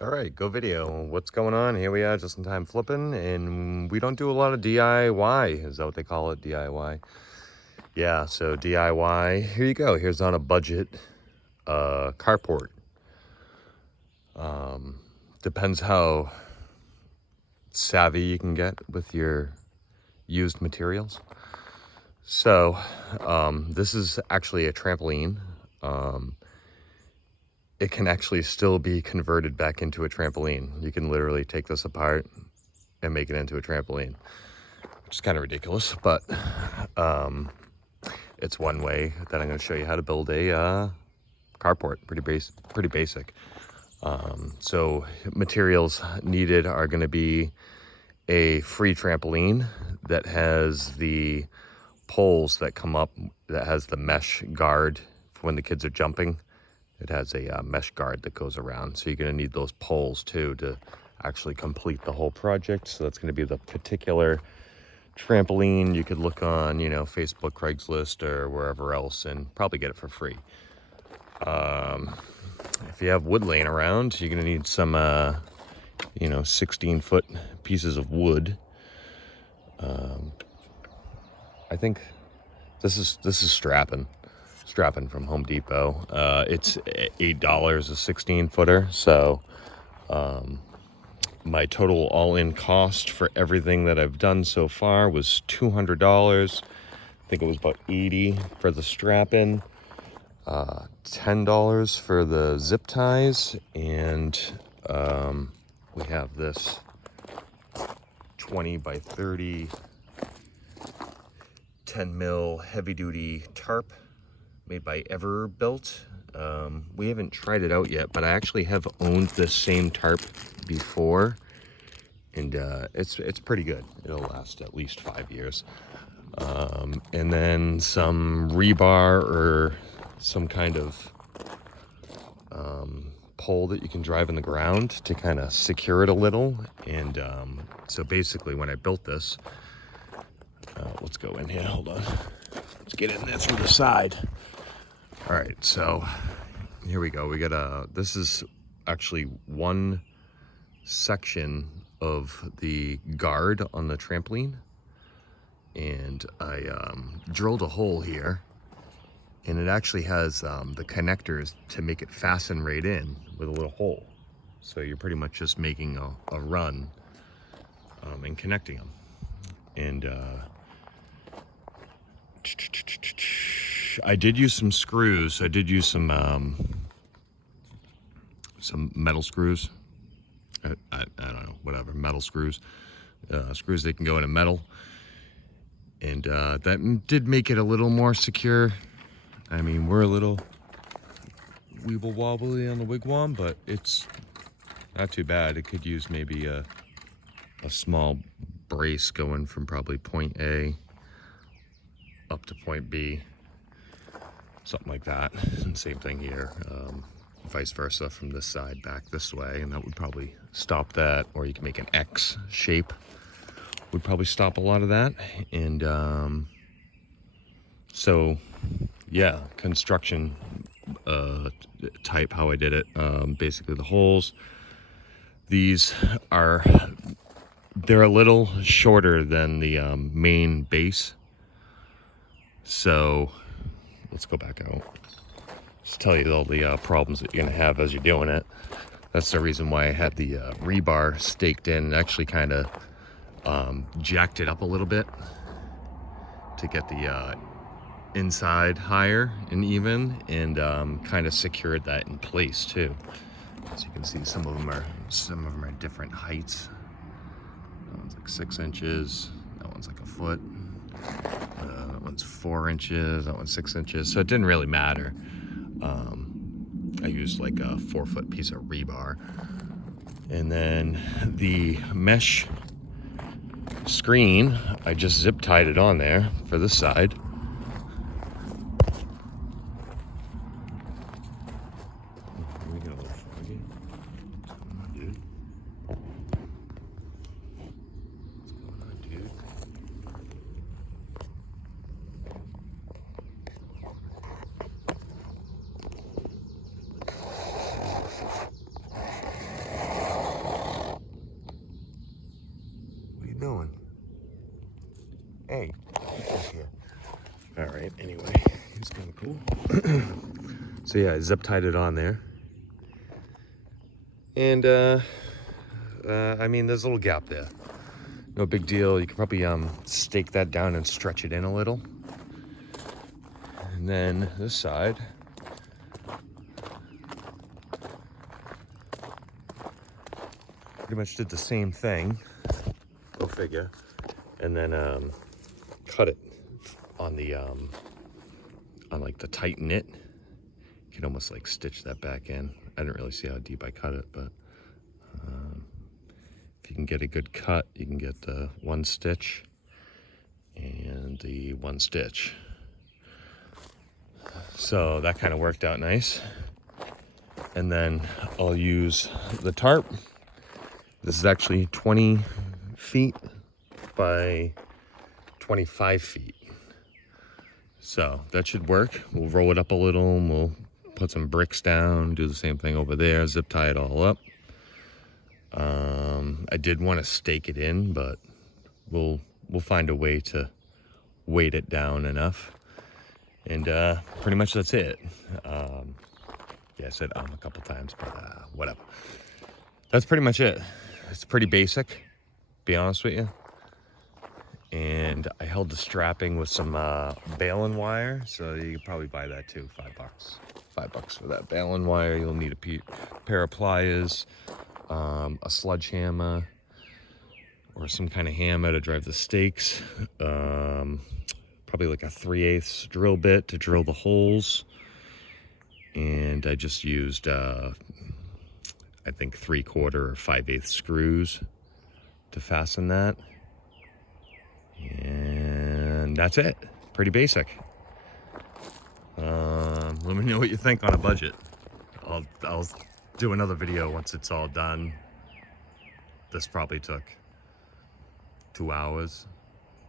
All right, go video. What's going on? Here we are, just in time flipping, and we don't do a lot of DIY. Is that what they call it? DIY? Yeah, so DIY. Here you go. Here's on a budget carport. Depends how savvy you can get with your used materials. So this is actually a trampoline. It can actually still be converted back into a trampoline. You can literally take this apart and make it into a trampoline, which is kind of ridiculous, but it's one way that I'm going to show you how to build a carport. Pretty basic. So materials needed are going to be a free trampoline that has the poles that come up, that has the mesh guard for when the kids are jumping. It has a mesh guard that goes around, so you're going to need those poles too to actually complete the whole project. So that's going to be the particular trampoline. You could look on, Facebook, Craigslist, or wherever else and probably get it for free. If you have wood laying around, you're going to need some 16-foot pieces of wood. I think this is strapping from Home Depot. It's $8 a 16-footer. So my total all-in cost for everything that I've done so far was $200. I think it was about $80 for the strap-in, $10 for the zip ties, and we have this 20 by 30 10 mil heavy duty tarp made by Everbuilt. We haven't tried it out yet, but I actually have owned this same tarp before, and it's pretty good. It'll last at least 5 years. And then some rebar or some kind of pole that you can drive in the ground to kind of secure it a little. And so basically when I built this, let's go in here, hold on. Let's get in there through the side. All right, so here we go. We got this is actually one section of the guard on the trampoline. And I drilled a hole here, and it actually has the connectors to make it fasten right in with a little hole. So you're pretty much just making a run and connecting them. And I did use some screws. I did use some metal screws. I don't know, whatever, metal screws. Screws that can go into metal. And that did make it a little more secure. I mean, we're a little weeble wobbly on the Wiggwahm, but it's not too bad. It could use maybe a small brace going from probably point A up to point B, something like that. And same thing here, vice versa from this side back this way, and that would probably stop that. Or you can make an X shape, would probably stop a lot of that. And so yeah, construction type, how I did it. Basically the holes, they're a little shorter than the main base. So let's go back out. Just tell you all the problems that you're gonna have as you're doing it. That's the reason why I had the rebar staked in. Actually kind of jacked it up a little bit to get the inside higher and even, and kind of secured that in place too. As you can see, some of them are different heights. That one's like 6 inches. That one's like a foot. That one's 4 inches. That one's 6 inches. So it didn't really matter. I used like a 4-foot piece of rebar. And then the mesh screen, I just zip tied it on there for this side. We got a little foggy. What's going on, dude? What's going on, dude? doing? Hey, here. All right, anyway, it's kind of cool. So yeah, I zip tied it on there. And I mean, there's a little gap there. No big deal. You could probably stake that down and stretch it in a little. And then this side, pretty much did the same thing. Go figure. And then cut it on the on like the tight knit. You can almost like stitch that back in. I didn't really see how deep I cut it, but if you can get a good cut, you can get the one stitch and the one stitch. So that kind of worked out nice. And then I'll use the tarp. This is actually 20 feet by 25 feet. So that should work. We'll roll it up a little and we'll put some bricks down, do the same thing over there, zip tie it all up. I did want to stake it in, but we'll find a way to weight it down enough. And pretty much that's it. Yeah, I said a couple times, but whatever. That's pretty much it. It's pretty basic, be honest with you. And I held the strapping with some baling wire, so you could probably buy that too, $5. $5 for that baling wire. You'll need a pair of pliers, a sledgehammer, or some kind of hammer to drive the stakes. Probably like a 3/8 drill bit to drill the holes. And I just used, I think 3/4 or 5/8 screws to fasten that. And that's it. Pretty basic. Let me know what you think on a budget. I'll do another video once it's all done. This probably took 2 hours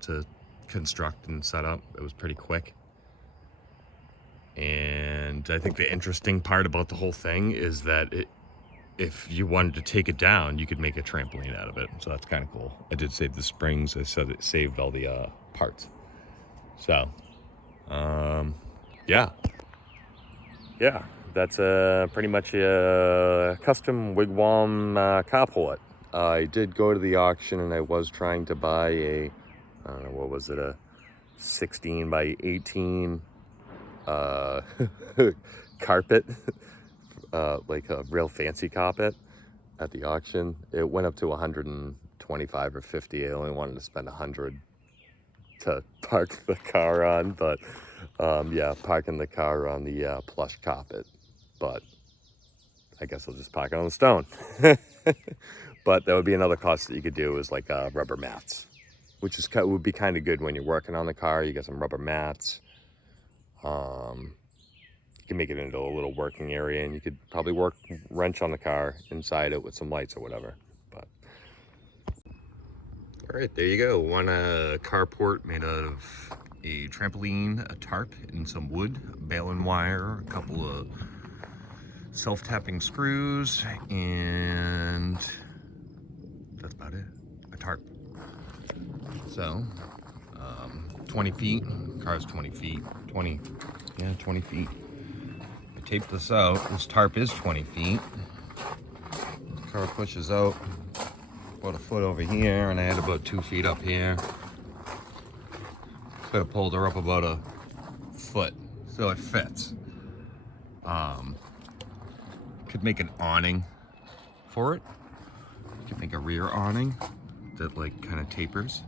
to construct and set up. It was pretty quick. And I think the interesting part about the whole thing is that if you wanted to take it down, you could make a trampoline out of it. So that's kind of cool. I did save the springs. I said it saved all the parts. So, yeah. Yeah, that's pretty much a custom Wiggwahm carport. I did go to the auction and I was trying to buy a, I don't know, what was it, a 16 by 18 carpet, like a real fancy carpet at the auction. It went up to 125 or 50. I only wanted to spend 100 to park the car on, but yeah, parking the car on the plush carpet, but I guess I'll just park it on the stone. But that would be another cost that you could do, is like rubber mats, which is would be kind of good when you're working on the car. You get some rubber mats. You can make it into a little working area, and you could probably wrench on the car inside it with some lights or whatever. But all right, there you go. One carport made out of a trampoline, a tarp, and some wood, baling wire, a couple of self-tapping screws, and that's about it. A tarp. So 20 feet. Car's 20 feet. 20 feet. I taped this out. This tarp is 20 feet. The car pushes out about a foot over here, and I had about 2 feet up here. Could have pulled her up about a foot, so it fits. Could make an awning for it. Could make a rear awning that like kind of tapers.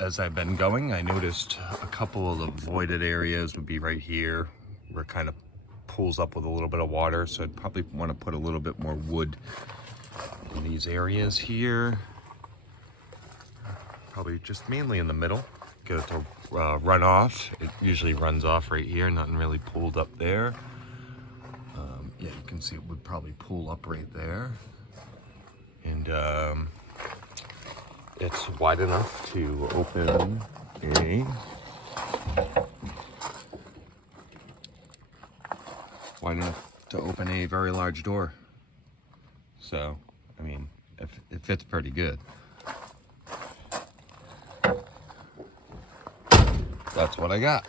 As I've been going, I noticed a couple of the voided areas would be right here, where it kind of pulls up with a little bit of water. So I'd probably want to put a little bit more wood in these areas here. Probably just mainly in the middle. Get it to run off. It usually runs off right here. Nothing really pulled up there. Yeah, you can see it would probably pull up right there. And it's wide enough to open a very large door. So, I mean, it fits pretty good. That's what I got.